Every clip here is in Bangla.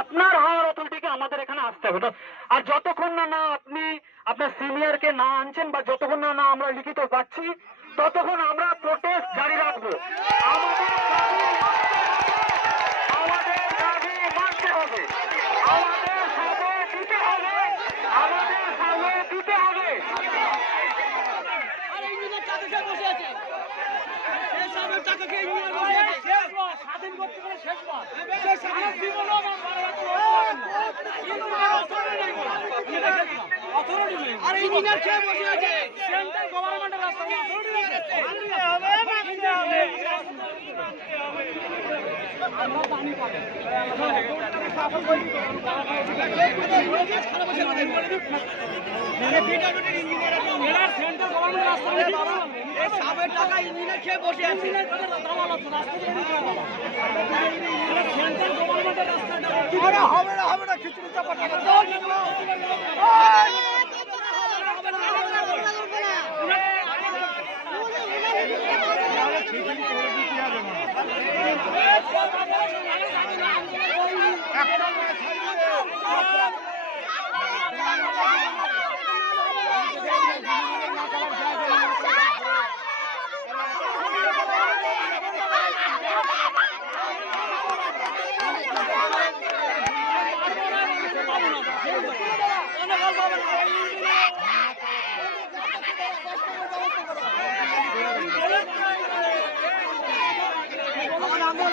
আপনার হাওয়ার অথরিটিকে আমাদের এখানে আসতে হবে। আর যতক্ষণ না আপনি আপনার সিনিয়রকে না আনছেন বা যতক্ষণ না আমরা লিখিত পাচ্ছি ততক্ষণ আমরা প্রোটেস্ট জারি রাখবো। আমাদের দাবি মানতে হবে, আমাদের সময় দিতে হবে, আমাদের সময় দিতে হবে। স্বাধীন করতে পারে শেষবার টাকা ইঞ্জিনিয়ার খেয়ে বসে আছে। হবে না খিচুড়ি চাপা টাকা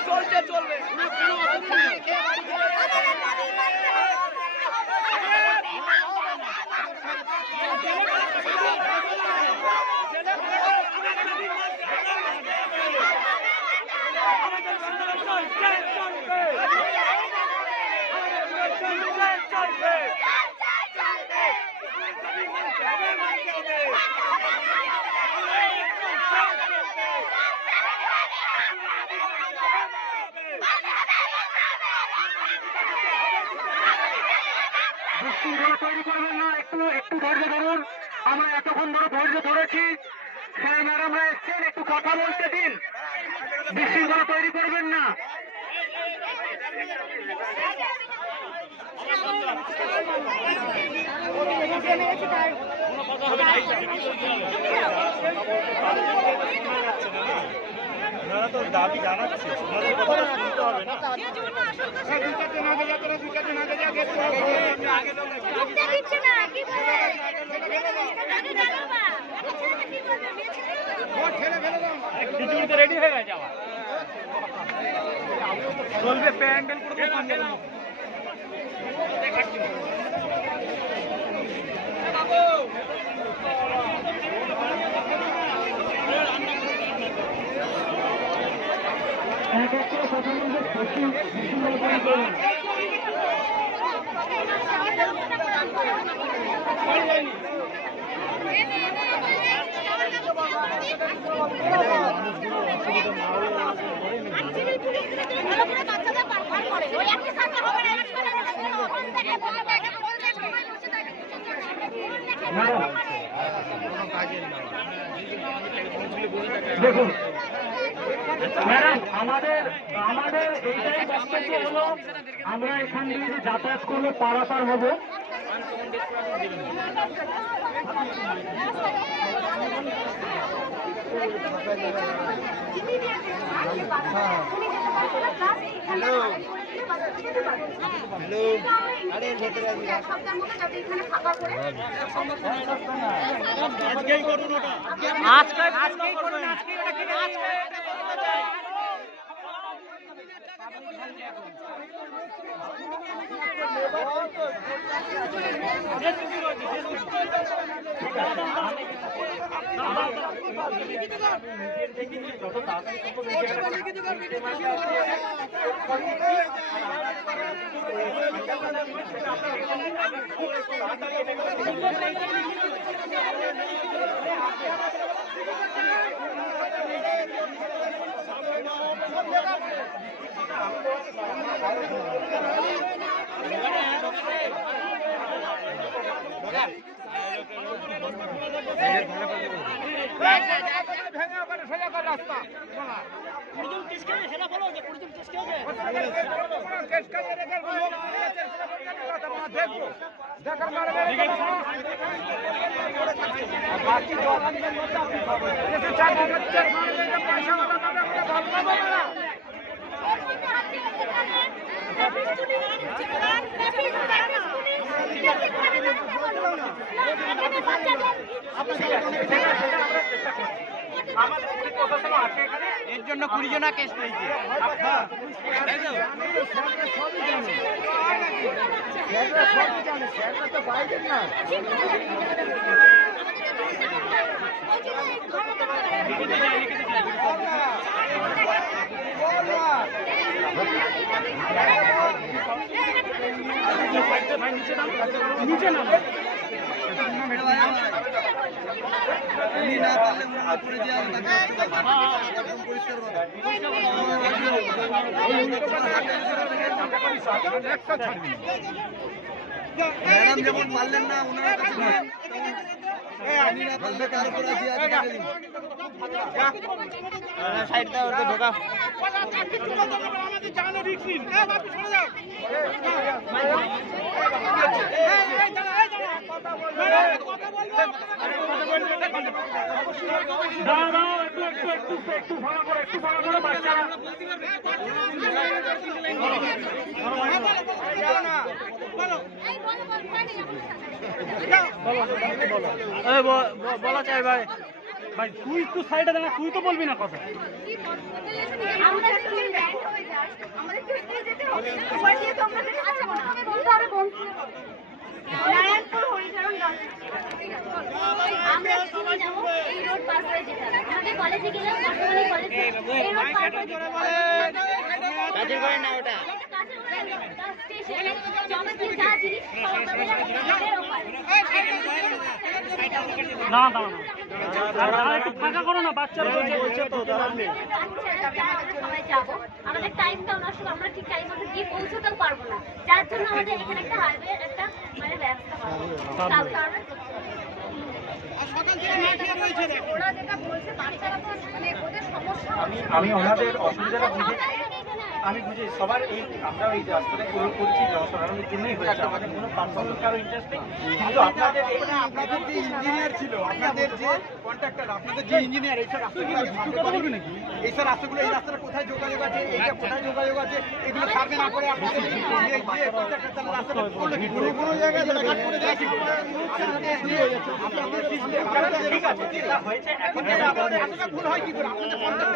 চলছে চলবে। তৈরি করবেন না, একটু ধৈর্য ধরুন। আমরা এতক্ষণ ধরে ধৈর্য ধরেছি, সেই ম্যাডামরা এসছেন, একটু কথা বলতে দিন। বিশৃঙ্খলা তৈরি করবেন না। দাবি জানাচ্ছে শুনতে হবে না। রেডি হয়ে গেছে আমার চলবে প্যান্ডেল করে দেখুন ম্যাডাম, আমাদের এইটাই বক্তব্য হলো, আমরা এখান থেকে যাতায়াত করবো, পারাপার হবো। আজকেই করুন ওটা, আজকেই করুন, রাস্তা এর জন্য 20 জনা কেস পেয়েছে। নিচে নাম ম্যাডাম যেমন পারলেন না ওনার কাছে তার উপর আছে সাইড দাও ওটা ঢোকা। দাঁড়াও একটু ভালো করে বাচ্চারা বলা চাই ভাই। ভাই তুই তো সাইডে দাঁড়া, তুই তো বলবি না কথা। কাজের করে না ওটা। না একটু ফাঁকা করো না, বাচ্চারা বলছে তো আমাদের টাইমটা ওনার সঙ্গে আমরা ঠিক টাইম মতো গিয়ে পৌঁছতেও পারবো না, যার জন্য আমাদের এখানে একটা হাইওয়ে একটা মানে ব্যবস্থা ওরা যেটা বলছে বাচ্চারা তো মানে ওদের সমস্যা। আমি ওনাদের অসুবিধাটা আমি বুঝি সবার এই আমরা এই রাস্তাটা পুরো করছি জনসাধারণের জন্যই হয়েছে, আমাদের কোনো পার্সোনাল কারো ইন্টারেস্ট নেই। কিন্তু আপনাদের আপনাদের যে ইঞ্জিনিয়ার ছিল, আপনাদের যে কন্ট্রাক্টর, আপনাদের যে ইঞ্জিনিয়ার এই রাস্তাগুলো এই স্যার রাস্তাগুলো এই রাস্তাটা কোথায় যোগাযোগ আছে, এইটা কোথায় যোগাযোগ আছে, এগুলো সার্ভে না করে আপনাদের রাস্তাটা কোনো জায়গায় করে দিয়েছি ঠিক আছে যেটা হয়েছে এখন আপনাদের এতটা ভুল হয় কি করে আপনাদের কন্ট্রাক্টর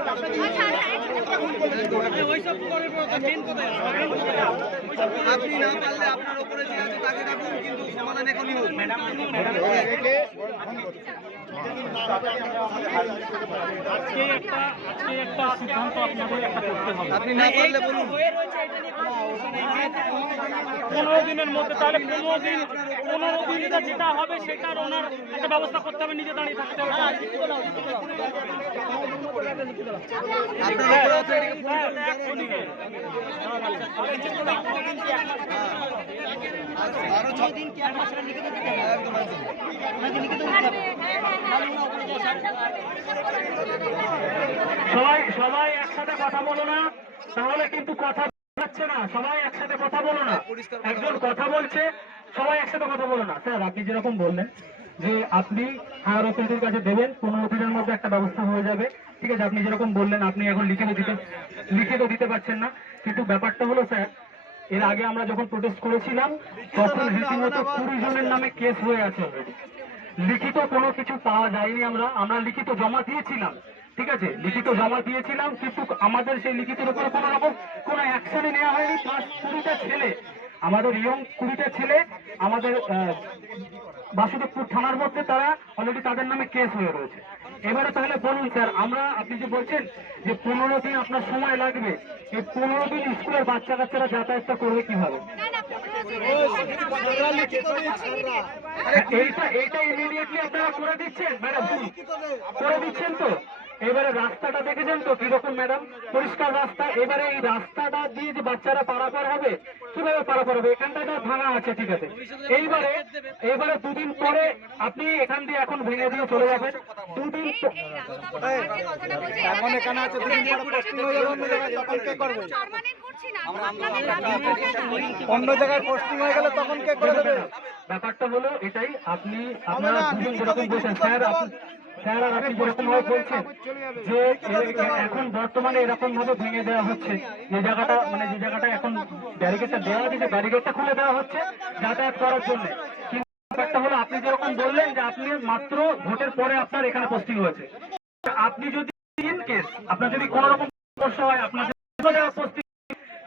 আপনি না পারলে আপনার উপরে যে আছে তাকে ডাকুন, কিন্তু সমাধান এখনই হোক। ম্যাডাম আজকে একটা সিদ্ধান্ত আপনাদের একটা করতে হবে। আপনি না পারলে বলুন। 15 দিনের মধ্যে, তাহলে 15 দিনটা যেটা হবে সেটার ওনার একটা ব্যবস্থা করতে হবে, নিজে দাঁড়িয়ে থাকতে হবে। আপনার উপরে আরো 6 দিন কি একদম সবাই একসাথে কথা বলো না, তাহলে কিন্তু কথা যাচ্ছে না। সবাই একসাথে কথা বলো না, একজন কথা বলছে, সবাই একসাথে কথা বলো না। স্যার আপনি যেরকম বললেন যে আপনি হায়ার অথরিটির কাছে দেবেন, 15 দিনের মধ্যে একটা ব্যবস্থা হয়ে যাবে, ঠিক আছে। আপনি যেরকম বললেন আপনি এখন লিখিত দিতে পারছেন না, কিন্তু ব্যাপারটা হলো স্যার, এর আগে আমরা যখন প্রোটেস্ট করেছিলাম তখন রীতিমতো 20 জনের নামে কেস হয়ে আছে অলরেডি। লিখিত কোনো কিছু পাওয়া যায়নি, আমরা লিখিত জমা দিয়েছিলাম, ঠিক আছে, লিখিত জমা দিয়েছিলাম, কিন্তু আমাদের সেই লিখিতের উপরে কোনো রকম কোনো অ্যাকশনই নেওয়া হয়নি। প্লাস 20টা ছেলে, আমাদের ইয়ং 20টা ছেলে আমাদের বাসুদেবপুর থানার মধ্যে তারা অলরেডি তাদের নামে কেস হয়ে রয়েছে। এবারে তাহলে বলুন স্যার, আপনি যে বলছেন যে 15 দিন আপনার সময় লাগবে, এই 15 দিন স্কুলের বাচ্চা কাচ্চারা যাতায়াতটা করবে কিভাবে? এইটা ইমিডিয়েটলি আপনারা করে দিচ্ছেন ম্যাডাম, করে দিচ্ছেন তো? এবারে রাস্তাটা দেখেছেন তো কিরকম ম্যাডাম, পরিষ্কার রাস্তা। এবারে এই রাস্তাটা দিয়ে যে বাচ্চারা পারাপার হবে, কিভাবে পারাপার হবে? এখানটা ভাঙা আছে, ঠিক আছে। এইবারে দুদিন পরে আপনি এখান দিয়ে এখন ভেঙে দিয়ে চলে যাবেন। দুদিন অন্য জায়গায় পোস্টিং হয়ে গেলে তখন কে করে দেবে? ব্যাপারটা হলো এটাই, আপনি আপনারা দুজন যেরকম বলছেন, স্যার আর আপনি যেরকম ভাবে বলছেন যে এখন বর্তমানে এরকম ভাবে ভেঙে দেওয়া হচ্ছে, যে জায়গাটা এখন ব্যারিকেডটা দেওয়া আছে, ব্যারিকেডটা খুলে দেওয়া হচ্ছে যাতায়াত করার জন্য। কিন্তু ব্যাপারটা হলো আপনি যেরকম বললেন যে আপনি মাত্র ভোটের পরে আপনার এখানে পোস্টিং হয়েছে, আপনি যদি ইন কেস আপনার যদি কোনো রকম সমস্যা হয়, আপনার পোস্টিং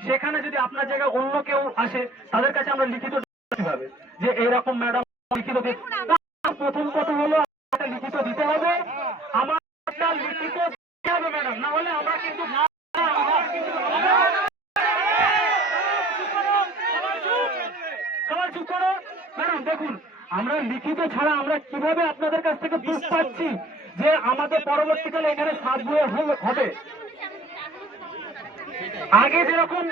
সেখানে যদি আপনার জায়গায় অন্য কেউ আসে, তাদের কাছে আমরা লিখিত কিভাবে যে এইরকম ম্যাডাম লিখিত প্রথম কথা হলো লিখিত দিতে হবে, আমার লিখিত দিতে হবে ম্যাডাম, না হলে আমরা কিন্তু সবাই চুপ করো ম্যাডাম। দেখুন, আমরা লিখিত ছাড়া আমরা কিভাবে আপনাদের কাছ থেকে প্রুফ পাচ্ছি যে আমাদের পরবর্তীকালে এখানে সাবওয়ে হবে? আগে যেরকম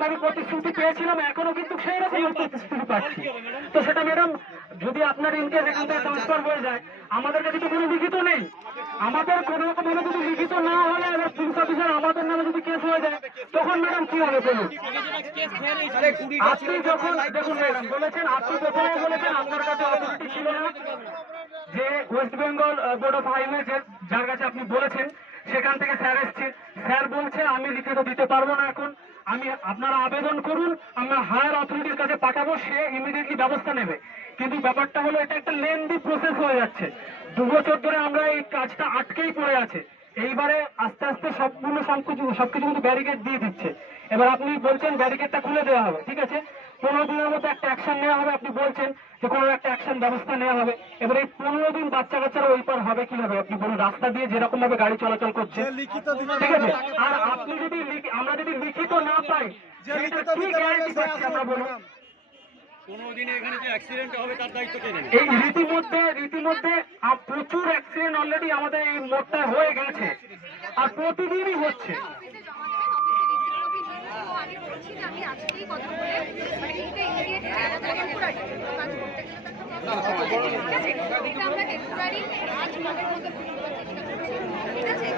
ভাবে প্রতিশ্রুতি পেয়েছিলাম, এখনো কিন্তু সেই রকম প্রতিশ্রুতি পাচ্ছি। তো সেটা ম্যাডাম যদি আপনার ইনকেস এখান থেকে ট্রান্সফার হয়ে যায়, আমাদের কাছে তো কোনো লিখিত নেই। আমাদের কোনো রকম ভাবে যদি লিখিত না হলে এবার পুলিশ অফিসার আমাদের নামে যদি কেস হয়ে যায়, তখন ম্যাডাম কি হবে বলুন? আপনি যখন দেখুন ম্যাডাম বলেছেন, আপনি প্রথমে বলেছেন আপনার কাছে অথরিটি ছিল না, যে West Bengal board of highway যার কাছে আপনি বলেছেন সেখান থেকে স্যার এসছে, স্যার বলছে আমি লিখিত দিতে পারবো না এখন, আপনারা আবেদন করুন, আমরা হায়ার অথরিটির কাছে পাঠাবো, সে ইমিডিয়েটলি ব্যবস্থা নেবে। কিন্তু ব্যাপারটা হলো এটা একটা লেন্দি প্রসেস হয়ে যাচ্ছে, 2 বছর ধরে আমরা এই কাজটা আটকেই পড়ে আছে। এইবারে আস্তে আস্তে সবকিছু কিন্তু ব্যারিকেড দিয়ে দিচ্ছে। এবার আপনি বলছেন ব্যারিকেডটা খুলে দেওয়া হবে, ঠিক আছে, 15 দিনের মতো একটা অ্যাকশন নেওয়া হবে, আপনি বলছেন যে কোনো একটা অ্যাকশন ব্যবস্থা নেওয়া হবে। এবার এই 15 দিন বাচ্চা কাচ্চারা ওই পার হবে কিভাবে? আপনি বলুন, রাস্তা দিয়ে যেরকম ভাবে গাড়ি চলাচল করছে, ঠিক আছে। আর আপনি যদি আমরা যদি লিখিত না পাই, সেটা কি গ্যারান্টি পাচ্ছি আমরা বলুন? এই রীতিমধ্যে প্রচুর অ্যাক্সিডেন্ট অলরেডি আমাদের এই মোড়টা হয়ে গেছে, আর প্রতিদিনই হচ্ছে। আমি বলছি যে আমি আজকেই কথা বলে মানে এটা ইমিডিয়েট টেম্পোরারি কাজ করতে গেলে এটা আমরা টেম্পোরারি আজ আমাদের মধ্যে ঠিক আছে।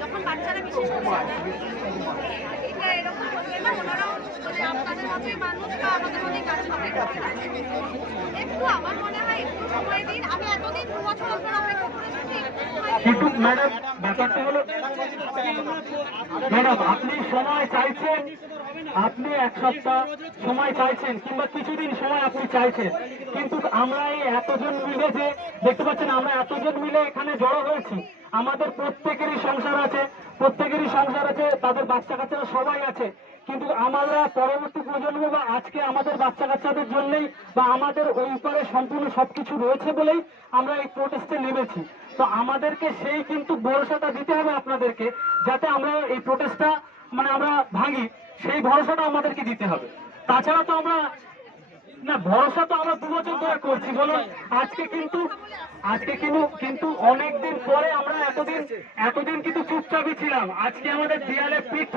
যখন বাচ্চারা বিশেষ করে এটা এরকম করবে না, ওনারাও মানে আপনাদের মতোই মানুষ বা আমাদের মতোই কাজ করে। একটু আমার মনে হয় একটু সময় দিন, আমি এতদিন 2 বছর ধরে অপেক্ষা করেছি। কিন্তু ম্যাডাম ব্যাপারটা হলো ম্যাডাম আপনি সময় চাইছেন, আপনি 1 সপ্তাহ সময় চাইছেন কিংবা কিছুদিন সময় আপনি চাইছেন, কিন্তু আমরা এই এতজন মিলে যে দেখতে পাচ্ছেন, আমরা এতজন মিলে এখানে জড়ো হয়েছি, আমাদের প্রত্যেকেরই সংসার আছে, তাদের বাচ্চা কাচ্চারা সবাই আছে, কিন্তু আমরা পরবর্তী প্রজন্ম বা আজকে আমাদের বাচ্চা কাচ্চাদের জন্যই বা আমাদের ওই পারে সম্পূর্ণ সবকিছু রয়েছে বলেই আমরা এই প্রোটেস্টে নেমেছি। তো আমাদেরকে সেই কিন্তু ভরসাটা দিতে হবে আপনাদেরকে, যাতে আমরা এই প্রোটেস্টটা আমরা ভাঙি, সেই ভরসাটা আমাদেরকে দিতে হবে। তাছাড়া তো আমরা ভরসা তো আমরা 2 বছর ধরে করছি বলুন। আজকে কিন্তু অনেকদিন পরে আমরা এতদিন কিন্তু চুপচাপই ছিলাম, আজকে আমাদের দেয়ালে পিঠ